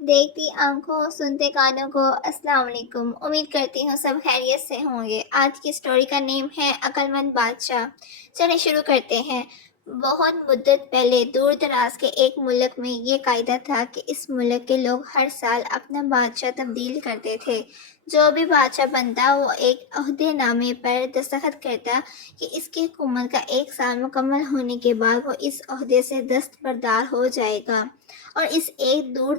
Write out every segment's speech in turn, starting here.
دیکھتی آنکھوں سنتے کانوں کو السلام علیکم۔ امید کرتی ہوں سب خیریت سے ہوں گے۔ آج کی اسٹوری کا نیم ہے عقل مند بادشاہ۔ چلیں شروع کرتے ہیں۔ بہت مدت پہلے دور دراز کے ایک ملک میں یہ قاعدہ تھا کہ اس ملک کے لوگ ہر سال اپنا بادشاہ تبدیل کرتے تھے۔ جو بھی بادشاہ بنتا وہ ایک عہدے نامے پر دستخط کرتا کہ اس کی حکومت کا ایک سال مکمل ہونے کے بعد وہ اس عہدے سے دستبردار ہو جائے گا اور اس ایک دور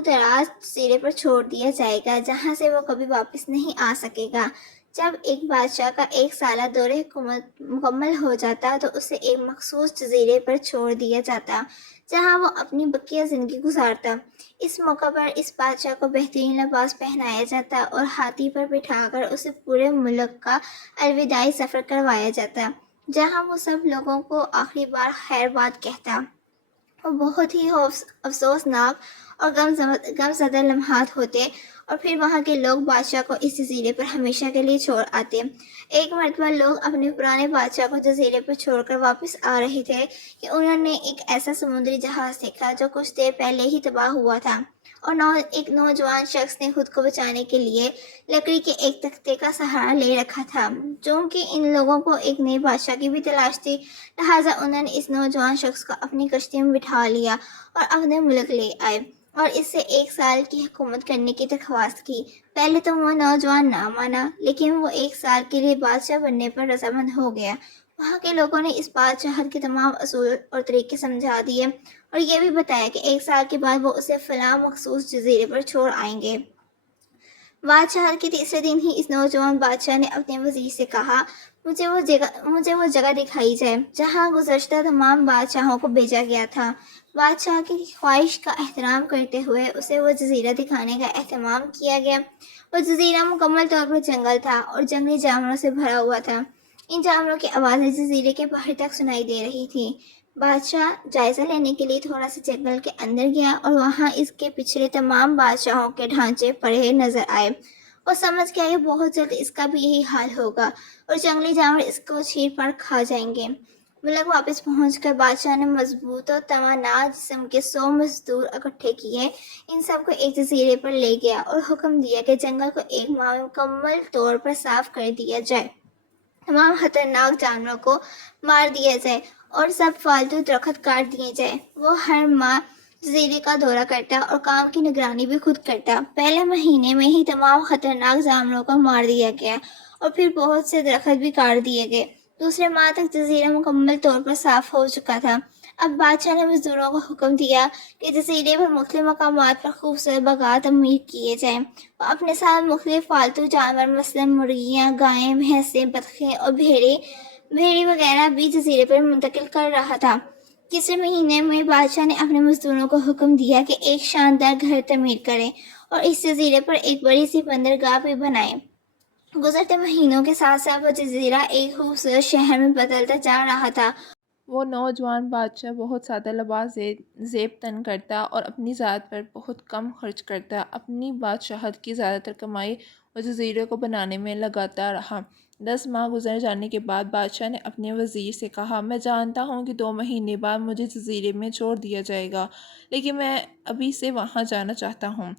دراز جزیرے پر چھوڑ دیا جائے گا جہاں سے وہ کبھی واپس نہیں آ سکے گا۔ جب ایک بادشاہ کا ایک سالہ دور حکومت مکمل ہو جاتا تو اسے ایک مخصوص جزیرے پر چھوڑ دیا جاتا جہاں وہ اپنی بقیہ زندگی گزارتا۔ اس موقع پر اس بادشاہ کو بہترین لباس پہنایا جاتا اور ہاتھی پر بٹھا کر اسے پورے ملک کا الوداعی سفر کروایا جاتا جہاں وہ سب لوگوں کو آخری بار خیر باد کہتا۔ وہ بہت ہی افسوسناک اور غم زدہ لمحات ہوتے اور پھر وہاں کے لوگ بادشاہ کو اس جزیرے پر ہمیشہ کے لیے چھوڑ آتے۔ ایک مرتبہ لوگ اپنے پرانے بادشاہ کو جزیرے پر چھوڑ کر واپس آ رہے تھے کہ انہوں نے ایک ایسا سمندری جہاز دیکھا جو کچھ دیر پہلے ہی تباہ ہوا تھا اور ایک نوجوان شخص نے خود کو بچانے کے لیے لکڑی کے ایک تختے کا سہارا لے رکھا تھا۔ چونکہ ان لوگوں کو ایک نئے بادشاہ کی بھی تلاش تھی، لہٰذا انہوں نے اس نوجوان شخص کو اپنی کشتی میں بٹھا لیا اور اپنے ملک لے آئے اور اس سے ایک سال کی حکومت کرنے کی درخواست کی۔ پہلے تو وہ نوجوان نہ مانا، لیکن وہ ایک سال کے لیے بادشاہ بننے پر رضامند ہو گیا۔ وہاں کے لوگوں نے اس بادشاہت کے تمام اصول اور طریقے سمجھا دیے اور یہ بھی بتایا کہ ایک سال کے بعد وہ اسے فلاں مخصوص جزیرے پر چھوڑ آئیں گے۔ بادشاہت کے تیسرے دن ہی اس نوجوان بادشاہ نے اپنے وزیر سے کہا، مجھے وہ جگہ دکھائی جائے جہاں گزشتہ تمام بادشاہوں کو بھیجا گیا تھا۔ بادشاہ کی خواہش کا احترام کرتے ہوئے اسے وہ جزیرہ دکھانے کا اہتمام کیا گیا۔ وہ جزیرہ مکمل طور پر جنگل تھا اور جنگلی جانوروں سے بھرا ہوا تھا۔ ان جانوروں کی آوازیں جزیرے کے باہر تک سنائی دے رہی تھیں۔ بادشاہ جائزہ لینے کے لیے تھوڑا سا جنگل کے اندر گیا اور وہاں اس کے پچھلے تمام بادشاہوں کے ڈھانچے پڑے نظر آئے۔ وہ سمجھ گیا کہ بہت جلد اس کا بھی یہی حال ہوگا اور جنگلی جانور اس کو چیر پاڑ کھا جائیں گے۔ ملک واپس پہنچ کر بادشاہ نے مضبوط و توانا جسم کے 100 مزدور اکٹھے کیے، ان سب کو ایک جزیرے پر لے گیا اور حکم دیا کہ جنگل کو ایک ماہ میں مکمل طور پر صاف کر دیا جائے، تمام خطرناک جانوروں کو مار دیا جائے اور سب فالتو درخت کاٹ دیے جائیں۔ وہ ہر ماہ جزیرے کا دورہ کرتا اور کام کی نگرانی بھی خود کرتا۔ پہلے مہینے میں ہی تمام خطرناک جانوروں کو مار دیا گیا اور پھر بہت سے درخت بھی کاٹ دیے گئے۔ دوسرے ماہ تک جزیرہ مکمل طور پر صاف ہو چکا تھا۔ اب بادشاہ نے مزدوروں کو حکم دیا کہ جزیرے پر مختلف مقامات پر خوبصورت باغات تعمیر کیے جائیں۔ وہ اپنے ساتھ مختلف پالتو جانور مثلاً مرغیاں، گائیں، بھینسیں، بطخیں اور بھیڑی وغیرہ بھی جزیرے پر منتقل کر رہا تھا۔ تیسرے مہینے میں بادشاہ نے اپنے مزدوروں کو حکم دیا کہ ایک شاندار گھر تعمیر کریں اور اس جزیرے پر ایک بڑی سی بندرگاہ بھی بنائیں۔ گزرتے مہینوں کے ساتھ ساتھ وہ جزیرہ ایک خوبصورت شہر میں بدلتا جا رہا تھا۔ وہ نوجوان بادشاہ بہت سادہ لباس زیب تن کرتا اور اپنی ذات پر بہت کم خرچ کرتا۔ اپنی بادشاہت کی زیادہ تر کمائی وہ جزیرے کو بنانے میں لگاتا رہا۔ 10 ماہ گزر جانے کے بعد بادشاہ نے اپنے وزیر سے کہا، میں جانتا ہوں کہ 2 مہینے بعد مجھے جزیرے میں چھوڑ دیا جائے گا، لیکن میں ابھی سے وہاں جانا چاہتا ہوں۔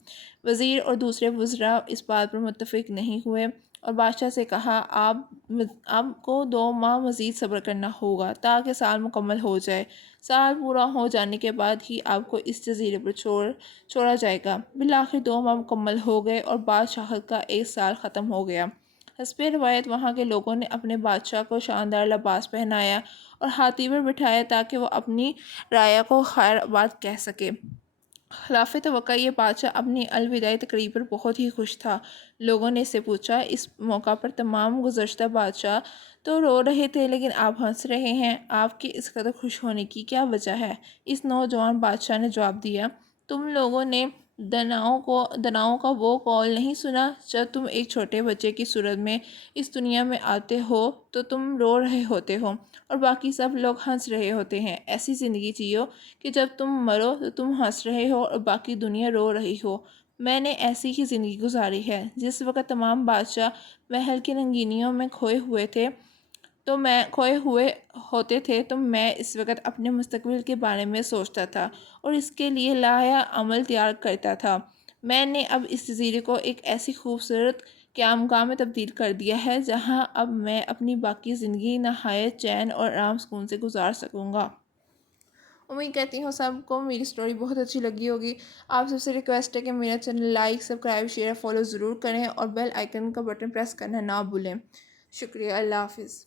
وزیر اور دوسرے وزراء اس بات پر متفق نہیں ہوئے اور بادشاہ سے کہا، آپ کو 2 ماہ مزید صبر کرنا ہوگا تاکہ سال مکمل ہو جائے۔ سال پورا ہو جانے کے بعد ہی آپ کو اس جزیرے پر چھوڑا جائے گا۔ بالآخر 2 ماہ مکمل ہو گئے اور بادشاہت کا ایک سال ختم ہو گیا۔ حسب روایت وہاں کے لوگوں نے اپنے بادشاہ کو شاندار لباس پہنایا اور ہاتھی پر بٹھایا تاکہ وہ اپنی رعایا کو خیر آباد کہہ سکے۔ خلاف توقع یہ بادشاہ اپنی الوداعی تقریب پر بہت ہی خوش تھا۔ لوگوں نے اس سے پوچھا، اس موقع پر تمام گزشتہ بادشاہ تو رو رہے تھے لیکن آپ ہنس رہے ہیں، آپ کی اس قدر خوش ہونے کی کیا وجہ ہے؟ اس نوجوان بادشاہ نے جواب دیا، تم لوگوں نے دناؤں کا وہ قول نہیں سنا، جب تم ایک چھوٹے بچے کی صورت میں اس دنیا میں آتے ہو تو تم رو رہے ہوتے ہو اور باقی سب لوگ ہنس رہے ہوتے ہیں۔ ایسی زندگی جیو کہ جب تم مرو تو تم ہنس رہے ہو اور باقی دنیا رو رہی ہو۔ میں نے ایسی ہی زندگی گزاری ہے۔ جس وقت تمام بادشاہ محل کی رنگینیوں میں کھوئے ہوئے تھے، تو میں کھوئے ہوئے ہوتے تھے تو میں اس وقت اپنے مستقبل کے بارے میں سوچتا تھا اور اس کے لیے لایا عمل تیار کرتا تھا۔ میں نے اب اس جزیرے کو ایک ایسی خوبصورت قیامگاہ میں تبدیل کر دیا ہے جہاں اب میں اپنی باقی زندگی نہایت چین اور آرام سکون سے گزار سکوں گا۔ امید کرتی ہوں سب کو میری سٹوری بہت اچھی لگی ہوگی۔ آپ سب سے ریکویسٹ ہے کہ میرا channel like, subscribe, share, follow ضرور کریں اور بیل آئیکن کا بٹن پریس کرنا نہ بھولیں۔ شکریہ، اللہ حافظ۔